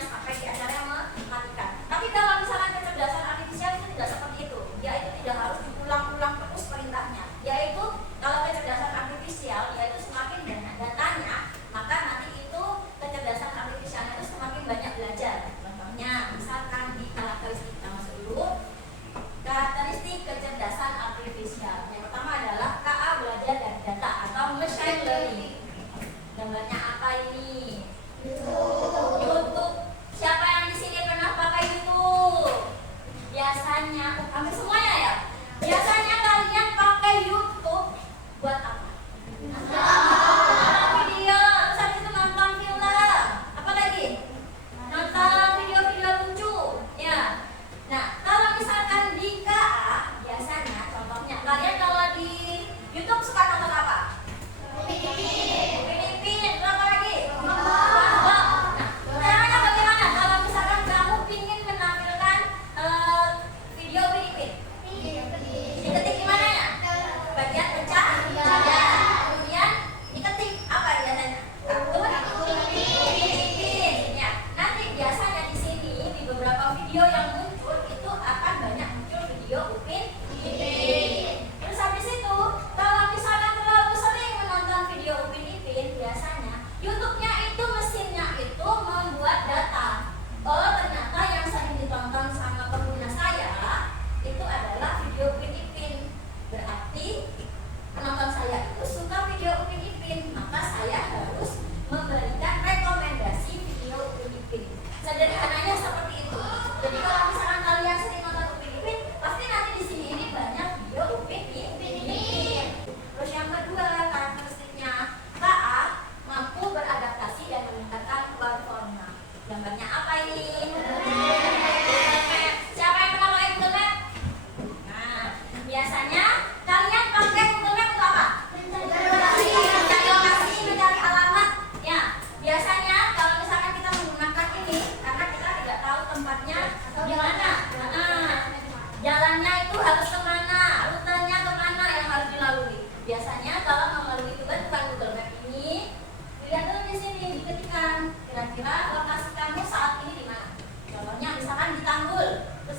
Sampai di acaranya mati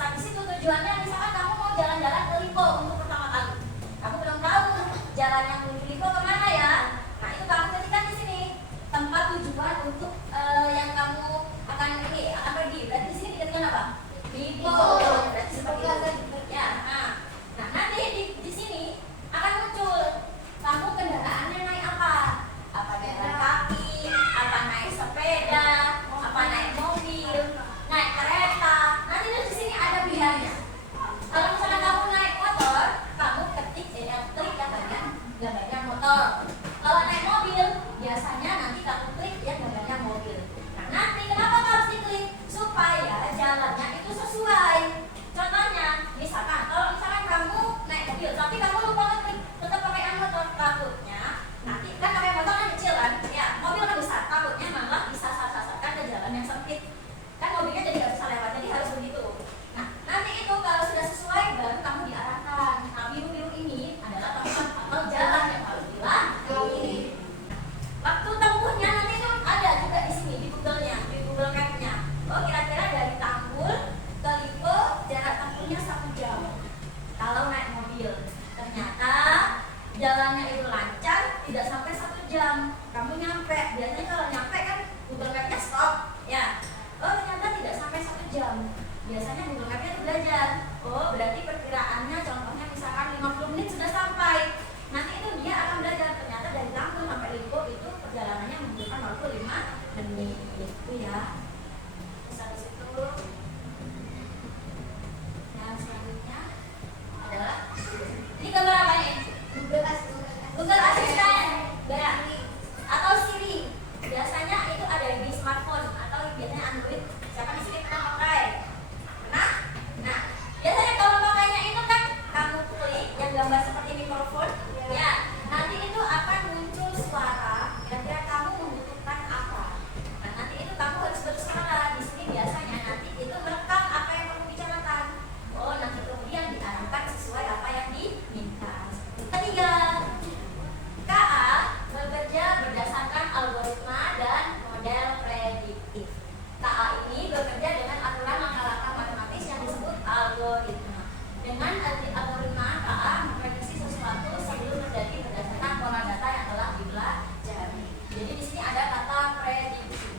Habis itu tujuannya misalkan kamu mau jalan-jalan ke Lipo untuk pertama kali. Kamu belum tahu jalan yang menuju Lipo kemana ya. Nah itu kamu ketikkan di sini tempat tujuan untuk yang kamu akan pergi. Berarti di sini diketikkan apa? Lipo. Berarti seperti itu. Ya. Nah nanti di sini akan muncul kamu kendaraannya naik apa? Apa jalan kaki? Apa naik sepeda? Apa naik mobil? Naik kereta? Nanti di sini ada pilihannya. Kalau misalnya kamu naik motor, kamu ketik klik yang bagian gambarnya motor. Kalau naik mobil, biasanya nanti kamu klik yang gambarnya mobil. Nah nanti kenapa harus diklik? Supaya jalannya itu sesuai. Contohnya, misalkan kalau misalkan kamu naik mobil, tapi kamu lupa ngeklik, tetap pakai motor, takutnya nanti kan pakai motor kan kecil kan, ya mobil kan besar, takutnya malah bisa sasar-sasarkan ke jalan yang sempit. Kan mobilnya jadi nggak bisa lewat, jadi harus begitu. Nah nanti itu kalau sudah sesuai baru kamu diarahkan. Nah biru-biru ini adalah tempat atau jalan yang harus dilalui. Waktu tempuhnya nanti itu ada juga di sini di Google-nya, di Google Map-nya. Oh kira-kira dari Tanggul ke Lipo jarak tempuhnya 1 jam kalau naik mobil. Ternyata jalannya itu lancar, tidak sampai 1 jam kamu nyampe. Biasanya kalau nyampe kan Google Map-nya stop ya. Oh ternyata tidak sampai 1 jam. Biasanya Google Map-nya itu belajar. Oh berarti perkiraannya contohnya misalkan 50 menit sudah sampai. Nanti itu dia akan belajar. Ternyata dari Tanggul sampai Lipo itu perjalanannya membutuhkan waktu 5 menit. Itu ya. Terus habis itu yang selanjutnya adalah ini gambar apa nih? Google Assistant atau Siri. Biasanya itu ada di smartphone atau biasanya Android. Siapa di sini pernah pakai? Pernah? Nah, biasanya kalau pakainya itu kan kamu klik yang gambar seperti mikrofon, ya. Nanti itu akan muncul suara. Kira-kira kamu membutuhkan apa? Nah, nanti itu kamu harus bersuara. Di sini biasanya nanti itu merekam apa yang kamu bicarakan. Oh, nanti kemudian diarahkan sesuai apa yang diminta. Ketiga, KA bekerja berdasarkan algoritma dan model prediktif. KA ini bekerja dengan aturan langkah-langkah matematis yang disebut algoritma. Dengan algoritma, KA memprediksi sesuatu sebelum terjadi berdasarkan pola data yang telah dipelajari. Jadi di sini ada kata prediksi.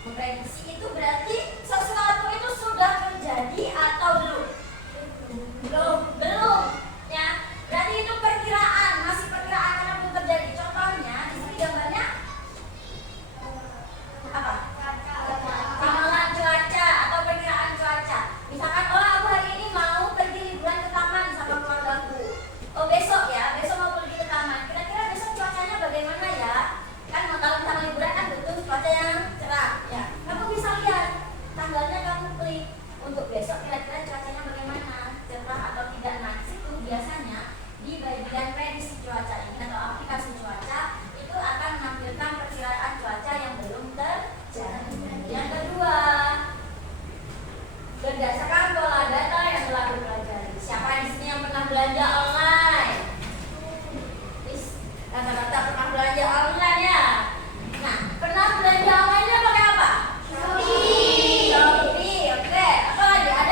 Memprediksi itu berarti sesuatu itu sudah terjadi atau belum? Belum. Ya, berarti itu perkiraan, masih perkiraan karena belum terjadi. Contohnya di sini gambarnya apa? Ramalan cuaca atau perkiraan cuaca. Misalkan, oh aku hari ini mau pergi liburan ke taman sama keluargaku. Oh besok ya, besok mau pergi ke taman. Kira-kira besok cuacanya bagaimana ya? Kan mau tahu sama liburan kan butuh cuaca yang cerah. Ya, kamu bisa lihat tanggalnya, kamu klik untuk besok kira-kira cuacanya bagaimana, cerah atau tidak. Nah situ biasanya di bagian prediksi cuaca ini atau aplikasi cuaca itu akan menampilkan perkiraan cuaca yang belum terjadi. Yang kedua, berdasarkan pola data yang telah dipelajari. Siapa di sini yang pernah belanja online? Rata-rata pernah belanja online ya. Nah, pernah belanja online-nya pakai apa? Shopee. Oke. Apa lagi? Ada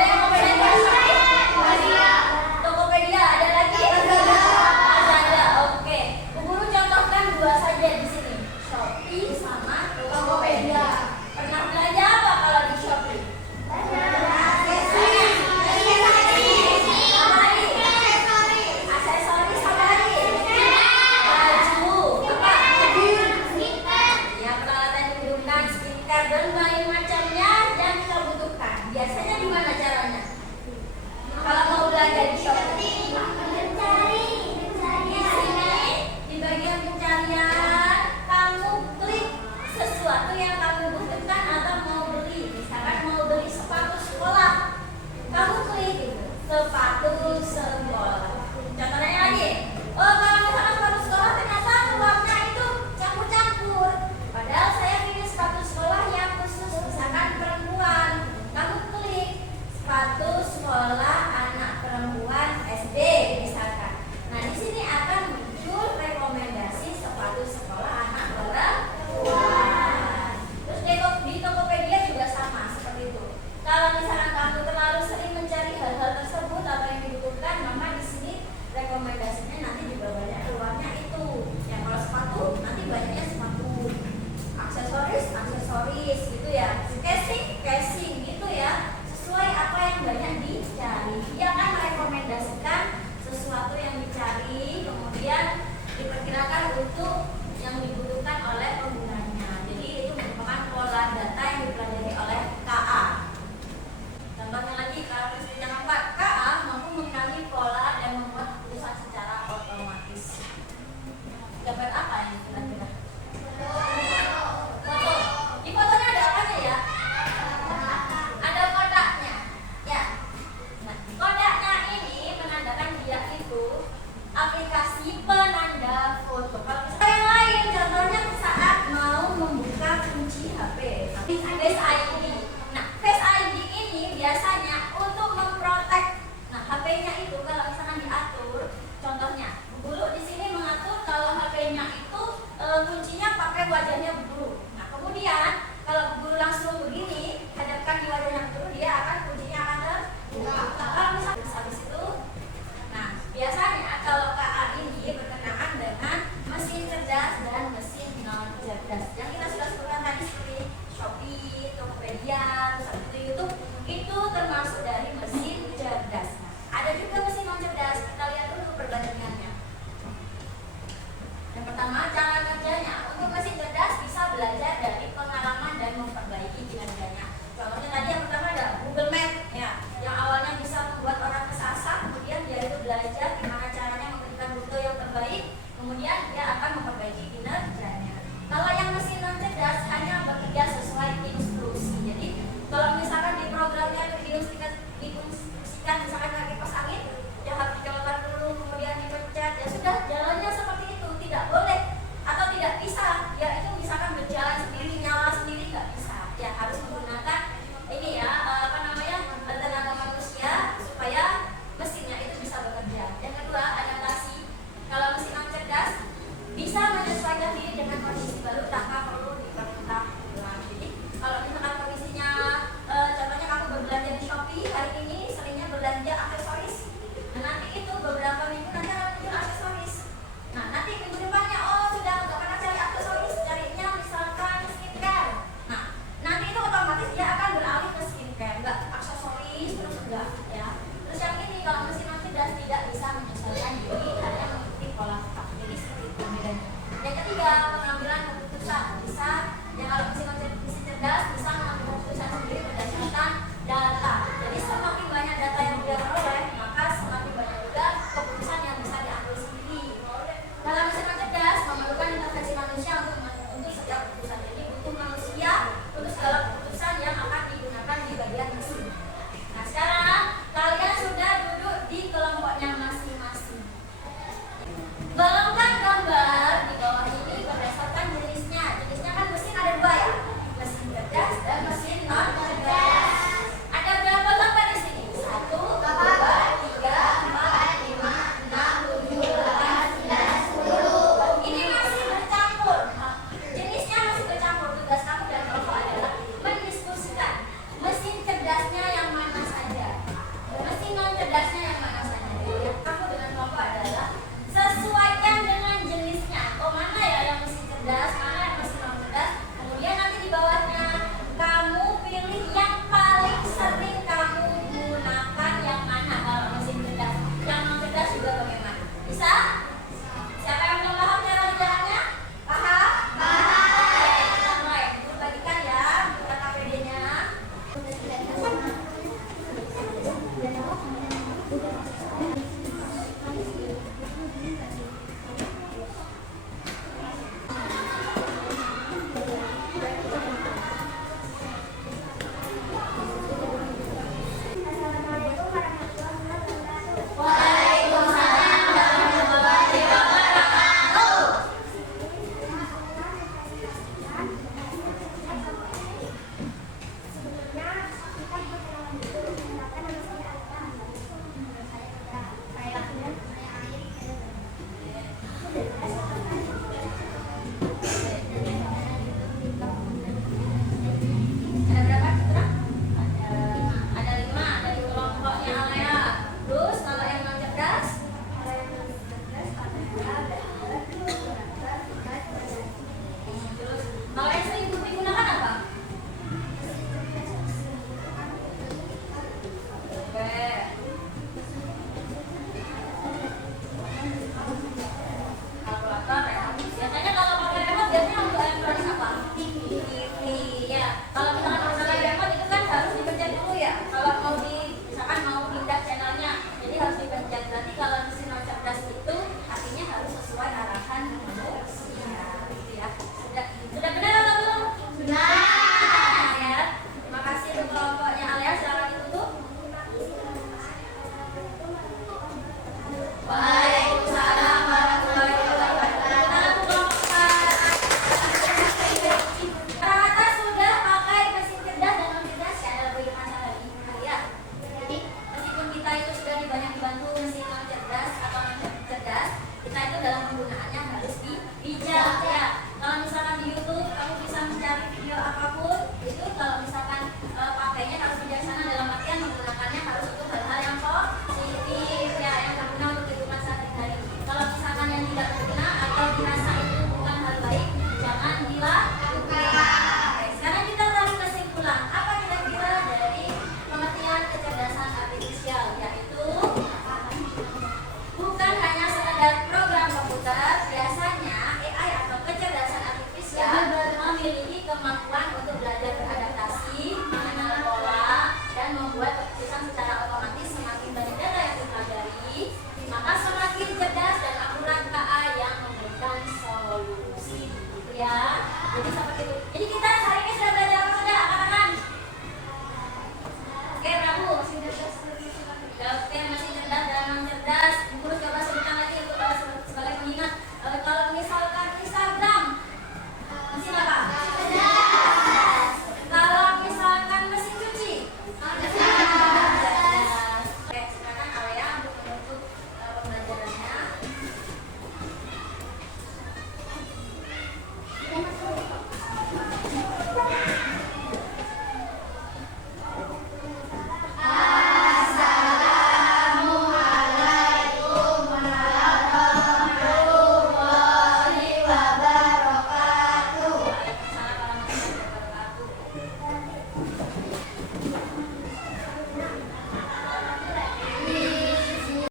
yang